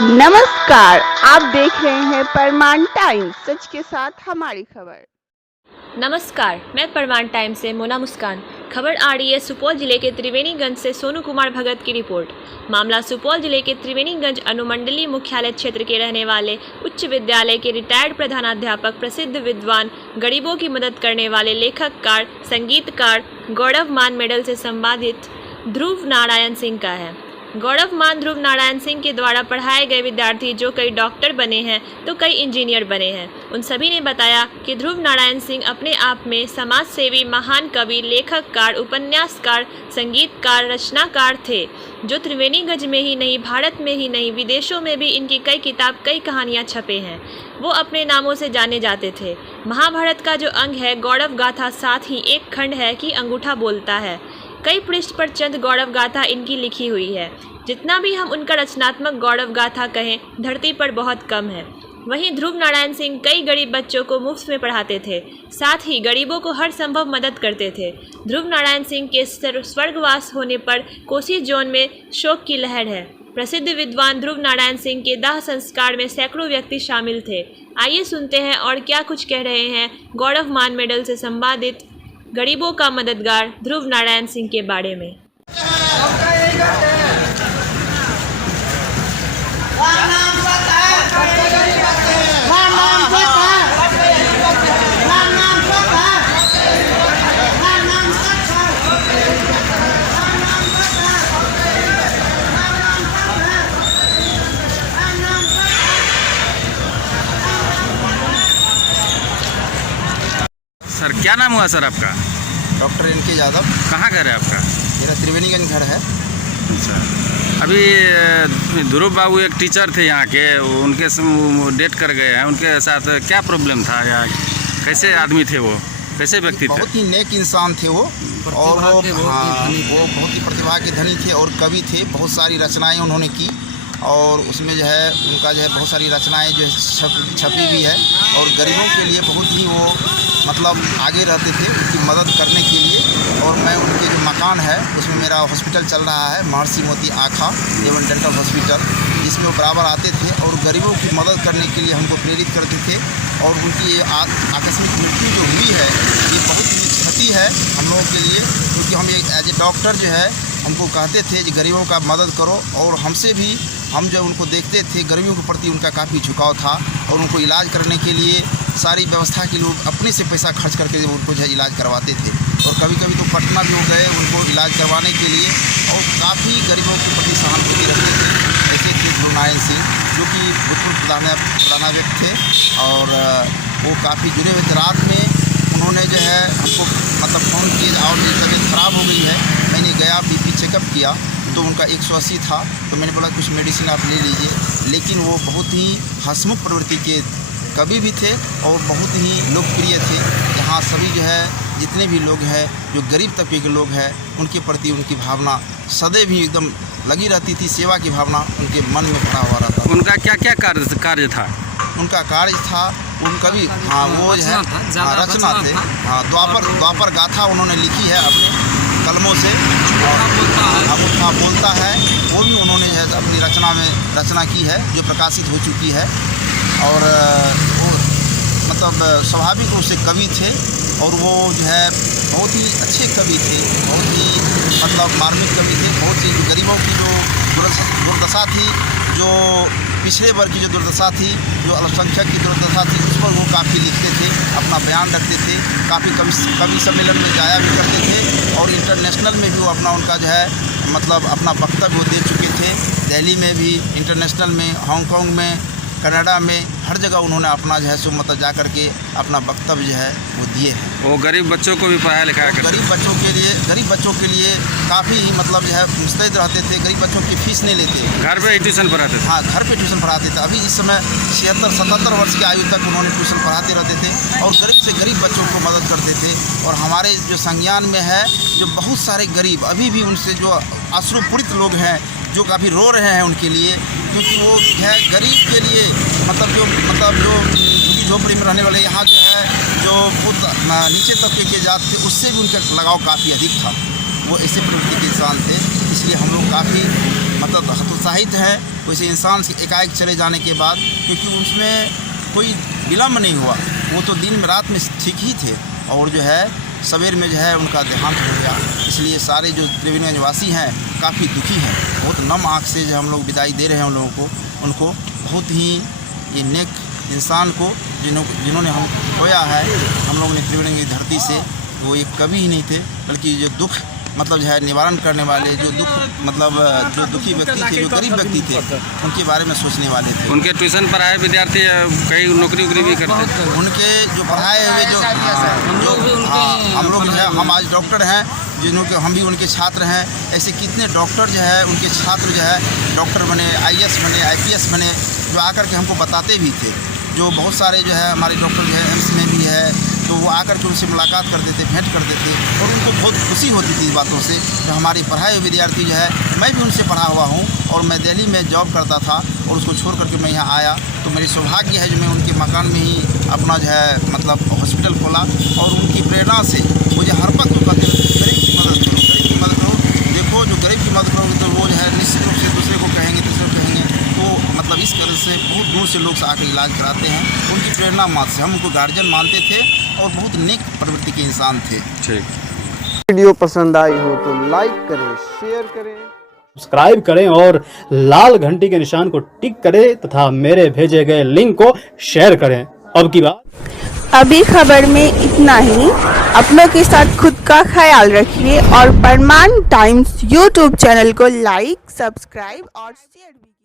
नमस्कार, आप देख रहे हैं परमाण टाइम्स, सच के साथ हमारी खबर। नमस्कार, मैं परमाण टाइम से मोना मुस्कान। खबर आ रही है सुपौल जिले के त्रिवेणीगंज से। सोनू कुमार भगत की रिपोर्ट। मामला सुपौल जिले के त्रिवेणीगंज अनुमंडलीय मुख्यालय क्षेत्र के रहने वाले उच्च विद्यालय के रिटायर्ड प्रधानाध्यापक, प्रसिद्ध विद्वान, गरीबों की मदद करने वाले लेखककार, संगीतकार गौरव मान मेडल से संबंधित ध्रुव नारायण सिंह का है। गौरव मान ध्रुव नारायण सिंह के द्वारा पढ़ाए गए विद्यार्थी जो कई डॉक्टर बने हैं तो कई इंजीनियर बने हैं। उन सभी ने बताया कि ध्रुव नारायण सिंह अपने आप में समाज सेवी, महान कवि, लेखककार, उपन्यासकार, संगीतकार, रचनाकार थे, जो त्रिवेणीगंज में ही नहीं, भारत में ही नहीं, विदेशों में भी इनकी कई किताब, कई कहानियाँ छपे हैं। वो अपने नामों से जाने जाते थे। महाभारत का जो अंग है गौरव गाथा, साथ ही एक खंड है कि अंगूठा बोलता है। कई पृष्ठ पर चंद गौरव गाथा इनकी लिखी हुई है। जितना भी हम उनका रचनात्मक गौरव गाथा कहें, धरती पर बहुत कम है। वहीं ध्रुव नारायण सिंह कई गरीब बच्चों को मुफ्त में पढ़ाते थे, साथ ही गरीबों को हर संभव मदद करते थे। ध्रुव नारायण सिंह के स्वर्गवास होने पर कोसी जोन में शोक की लहर है। प्रसिद्ध विद्वान ध्रुव नारायण सिंह के दाह संस्कार में सैकड़ों व्यक्ति शामिल थे। आइए सुनते हैं और क्या कुछ कह रहे हैं गौरव मान मेडल से संबंधित गरीबों का मददगार ध्रुव नारायण सिंह के बारे में। सर क्या नाम हुआ सर आपका? Doctor NK Yadav. कहाँ घर है आपका? मेरा त्रिवेणीगंज घर है। अच्छा, अभी ध्रुव बाबू एक टीचर थे यहाँ के, उनके डेट कर गए हैं। उनके साथ क्या प्रॉब्लम था या कैसे आदमी थे वो, कैसे व्यक्ति थे? बहुत ही नेक इंसान थे वो, और वो बहुत ही प्रतिभा के धनी थे और कवि थे। बहुत सारी रचनाएं उन्होंने की और उसमें जो है उनका जो है बहुत सारी रचनाएं जो है छपी भी है। और गरीबों के लिए बहुत ही वो मतलब आगे रहते थे उनकी मदद करने के लिए। और मैं उनके जो मकान है उसमें मेरा हॉस्पिटल चल रहा है, महर्षि मोती आँखा एवं डेंटल हॉस्पिटल, जिसमें वो बराबर आते थे और गरीबों की मदद करने के लिए हमको प्रेरित करते थे। और उनकी ये आकस्मिक मृत्यु जो हुई है ये बहुत ही क्षति है हम लोगों के लिए, क्योंकि हम एक एज ए डॉक्टर जो है हमको कहते थे कि गरीबों का मदद करो। और हमसे भी हम जब उनको देखते थे, गरीबों के प्रति उनका काफ़ी झुकाव था और उनको इलाज करने के लिए सारी व्यवस्था के लोग अपने से पैसा खर्च करके उनको जो है इलाज करवाते थे। और कभी कभी तो पटना भी हो गए उनको इलाज करवाने के लिए, और काफ़ी गरीबों के प्रति सहानुभूति रखते थे। ऐसे थे ध्रुव नारायण सिंह, जो कि भूतपूर्व प्रधानाध्यक्ष थे और वो काफ़ी जुड़े हुए थे। रात में उन्होंने जो है हमको मतलब फ़ोन किया और मेरी तबीयत ख़राब हो गई है। मैंने गया BP चेकअप किया तो उनका 180 था, तो मैंने बोला कुछ मेडिसिन आप ले लीजिए। लेकिन वो बहुत ही हंसमुख प्रवृत्ति के कवि भी थे और बहुत ही लोकप्रिय थे। यहाँ सभी जो है जितने भी लोग हैं जो गरीब तबके के लोग हैं उनके प्रति उनकी भावना सदैव ही एकदम लगी रहती थी। सेवा की भावना उनके मन में भरा हुआ रहता था। उनका क्या क्या कार्य था? उनका कार्य था उनका भी वो जो है रचना थे। द्वापर गाथा उन्होंने लिखी है अपने कलमों से, और अंगूठा बोलता है वो भी उन्होंने जो है अपनी रचना की है जो प्रकाशित हो चुकी है। और वो मतलब स्वाभाविक रूप से कवि थे और वो जो है बहुत ही अच्छे कवि थे, बहुत ही मतलब मार्मिक कवि थे। बहुत ही गरीबों की जो दुर्दशा थी, जो पिछड़े वर्ग की जो दुर्दशा थी, जो अल्पसंख्यक की दुर्दशा थी, उस पर वो काफ़ी लिखते थे, अपना बयान रखते थे। काफ़ी कवि सम्मेलन में जाया भी करते थे और इंटरनेशनल में भी वो उनका जो है मतलब अपना वक्तव्य वो दे चुके थे। दिल्ली में भी, इंटरनेशनल में, हांगकांग में, कनाडा में, हर जगह उन्होंने अपना जो है सो मतलब जा करके अपना वक्तव्य जो है वो दिए हैं। वो गरीब बच्चों को भी पढ़ाया लिखाया करते? गरीब बच्चों के लिए काफ़ी मतलब जो है मुस्तैद रहते थे। गरीब बच्चों की फीस नहीं लेते, घर पे ही ट्यूशन पढ़ाते थे? हाँ, घर पे ट्यूशन पढ़ाते थे। अभी इस समय 76-77 वर्ष की आयु तक उन्होंने ट्यूशन पढ़ाते रहते थे और गरीब से गरीब बच्चों को मदद करते थे। और हमारे जो संज्ञान में है जो बहुत सारे गरीब अभी भी उनसे जो अश्रुपूरित लोग हैं जो काफ़ी रो रहे हैं उनके लिए, क्योंकि वो है गरीब के लिए मतलब जो झुग्गी झोपड़ी में रहने वाले यहाँ जो है जो नीचे तबके के जात थे उससे भी उनका लगाव काफ़ी अधिक था। वो ऐसे प्रवृत्ति के इंसान थे। इसलिए हम लोग काफ़ी मतलब हतोत्साहित हैं वैसे इंसान से एकाएक चले जाने के बाद, क्योंकि उसमें कोई विलम्ब नहीं हुआ। वो तो दिन में रात में ठीक ही थे और जो है सवेर में जो है उनका देहांत हो गया। इसलिए सारे जो त्रिवेणीगंज वासी हैं काफ़ी दुखी हैं। बहुत नम आँख से जो हम लोग विदाई दे रहे हैं उन लोगों को, उनको बहुत ही ये नेक इंसान को जिन्होंने हम खोया है हम लोगों ने त्रिवेणी की धरती से। वो एक कवि ही नहीं थे बल्कि जो दुख मतलब जो है निवारण करने वाले, जो दुख मतलब जो दुखी व्यक्ति थे, जो गरीब व्यक्ति थे, उनके बारे में सोचने वाले थे। उनके ट्यूशन पढ़ाए विद्यार्थी कई नौकरी वोकरी भी करते हैं। उनके जो पढ़ाए हुए जो हम लोग जो है हम आज डॉक्टर हैं जिन्होंने हम भी उनके छात्र हैं। ऐसे कितने डॉक्टर जो है उनके छात्र जो है डॉक्टर बने, IAS बने, IPS बने, जो आकर के हमको बताते भी थे। जो बहुत सारे जो है हमारे डॉक्टर जो है एम्स में भी है, तो वो आकर के उनसे मुलाकात करते थे, भेंट करते थे और उनको बहुत खुशी होती थी इस बातों से। तो हमारे पढ़ाए हुए विद्यार्थी जो है, मैं भी उनसे पढ़ा हुआ हूँ और मैं दिल्ली में जॉब करता था और उसको छोड़ करके मैं यहाँ आया, तो मेरी सौभाग्य है जो मैं उनके मकान में ही अपना जो है मतलब हॉस्पिटल खोला। और उनकी प्रेरणा से मुझे हर वक्त वो कहते थे गरीब की मदद करो, गरीब की मदद करो। देखो जो गरीब की मदद करोगे तो वो जो है निश्चित रूप से दूसरे को कहेंगे, तीसरे को कहेंगे। तो मतलब इस तरह से बहुत दूर से लोग आकर इलाज कराते हैं। उनकी प्रेरणा मात्र से हम उनको गार्जियन मानते थे और बहुत नेक प्रवृत्ति के इंसान थे। ठीक। वीडियो पसंद आई हो तो लाइक करें, शेयर करें, सब्सक्राइब करें और लाल घंटी के निशान को टिक करें तथा मेरे भेजे गए लिंक को शेयर करें। अब की बात अभी खबर में इतना ही। अपनों के साथ खुद का ख्याल रखिए और परमान टाइम्स YouTube चैनल को लाइक, सब्सक्राइब और शेयर भी